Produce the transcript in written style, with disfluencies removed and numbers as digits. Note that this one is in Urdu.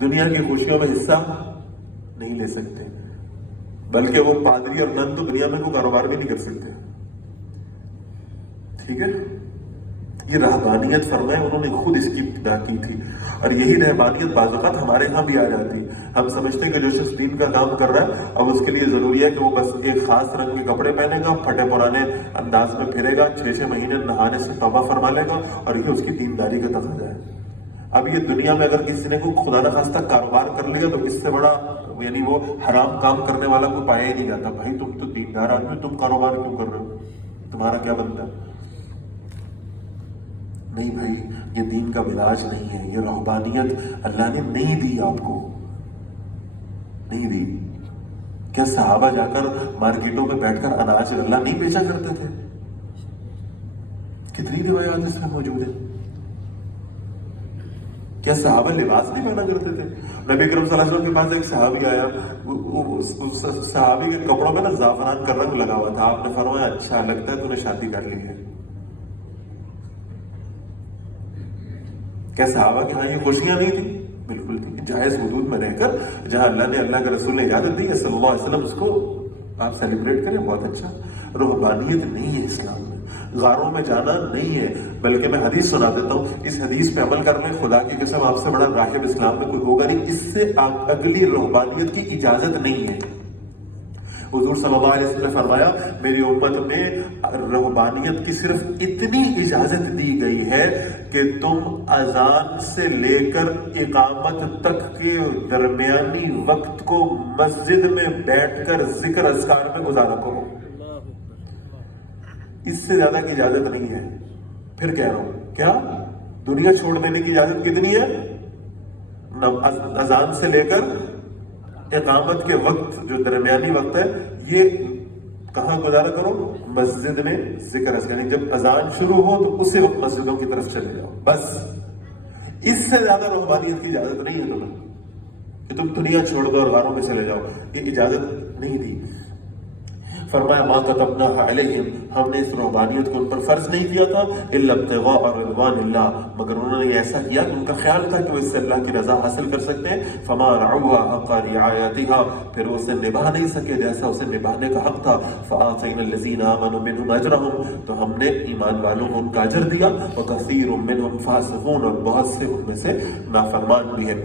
دنیا کی خوشیوں میں حصہ نہیں لے سکتے، بلکہ وہ پادری اور نن تو دنیا میں کوئی کاروبار بھی نہیں کر سکتے. ٹھیک ہے، یہ رہبانیت فرمائے انہوں نے خود اس کی ابتدا کی تھی. اور یہی رہبانیت بعض اوقات ہمارے ہاں بھی آ جاتی. ہم سمجھتے ہیں کہ جو شخص دین کا کام کر رہا ہے اب اس کے لیے ضروری ہے کہ وہ بس ایک خاص رنگ کے کپڑے پہنے گا، پھٹے پرانے انداز میں پھرے گا، 6 مہینے نہانے سے توبہ فرما لے گا، اور یہ اس کی دینداری کا تقاضا ہے. اب یہ دنیا میں اگر کسی نے کوئی خدا نخواستہ کاروبار کر لیا تو اس سے بڑا یعنی وہ حرام کام کرنے والا کوئی پایا ہی نہیں جاتا. بھائی تم تو دیندار آدمی، تم کاروبار کیوں کر رہے ہو؟ تمہارا کیا بنتا ہے؟ نہیں بھائی، یہ دین کا مزاج نہیں ہے. یہ رہبانیت اللہ نے نہیں دی آپ کو، نہیں دی. کیا صحابہ جا کر مارکیٹوں میں بیٹھ کر اناج اللہ نہیں بیچا کرتے تھے؟ کتنی روایات اس میں موجود ہیں. کیا صحابہ لباس نہیں پہنا کرتے تھے؟ نبی کرم صلی اللہ علیہ وسلم کے پاس ایک صحابی آیا، اس صحابی کے کپڑوں میں نا زعفران کا رنگ لگا ہوا تھا. آپ نے فرمایا اچھا لگتا ہے تو نے شادی کر لی ہے. کیا صحابہ کے ہاں یہ خوشیاں نہیں تھیں؟ بالکل تھی. جائز حدود میں رہ کر جہاں اللہ نے، اللہ کے رسول نے اجازت دی ہے صلی اللہ علیہ وسلم، اس کو آپ سیلیبریٹ کریں، بہت اچھا. رہبانیت نہیں ہے اسلام میں، غاروں میں جانا نہیں ہے. بلکہ میں حدیث سنا دیتا ہوں، اس حدیث پہ عمل کر لیں، خدا کی قسم آپ سے بڑا راہب اسلام میں کوئی ہوگا نہیں. اس سے اگلی رہبانیت کی اجازت نہیں ہے. حضور صلی اللہ علیہ وسلم نے فرمایا میری امت میں رہبانیت کی صرف اتنی اجازت دی گئی ہے کہ تم اذان سے لے کر اقامت تک کے درمیانی وقت کو مسجد میں بیٹھ کر ذکر اذکار میں گزارا کرو. اس سے زیادہ کی اجازت نہیں ہے. پھر کہہ رہا ہوں کیا دنیا چھوڑ دینے کی اجازت کتنی ہے؟ اذان سے لے کر اقامت کے وقت جو درمیانی وقت ہے یہ کہاں گزارا کرو؟ مسجد میں ذکر اذکار. یعنی جب اذان شروع ہو تو اسی وقت مسجدوں کی طرف چلے جاؤ. بس اس سے زیادہ رہبانیت کی اجازت نہیں ہے تمہیں کہ تم دنیا چھوڑ دو اور غاروں میں چلے جاؤ. یہ اجازت نہیں دی. فرمایا ما كتبناها علیہم، ہم نے اس رہبانیت کو ان پر فرض نہیں کیا تھا الا ابتغاء رضوان اللہ، مگر انہوں نے ایسا کیا کہ ان کا خیال تھا کہ وہ اس سے اللہ کی رضا حاصل کر سکتے ہیں. فما رعوها حق رعایتها، پھر وہ اسے نبھا نہیں سکے جیسا اسے نبھانے کا حق تھا. فآتینا الذین آمنوا منهم اجرهم، تو ہم نے ایمان والوں کو ان کا اجر دیا. وکثیر منهم فاسقون، اور بہت سے ان میں سے نافرمان بھی ہیں.